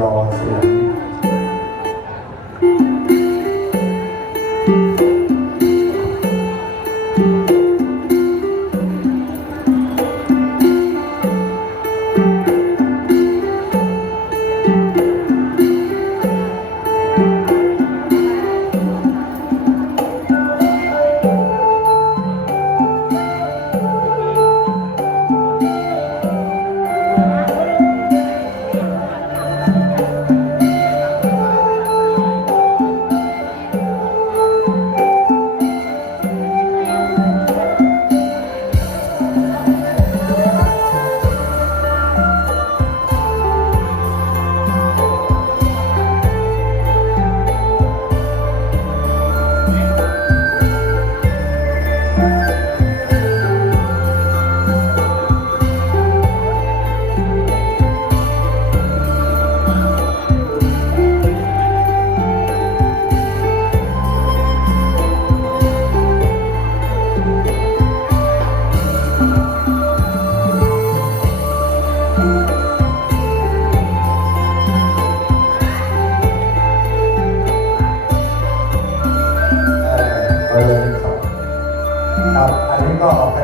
รอเสียง อั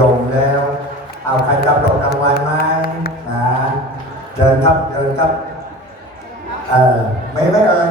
ลงแล้ว เอาใครจับดอกรางวัลไหมนะเดินครับเดินครับเออไม่ไม่เอ่ย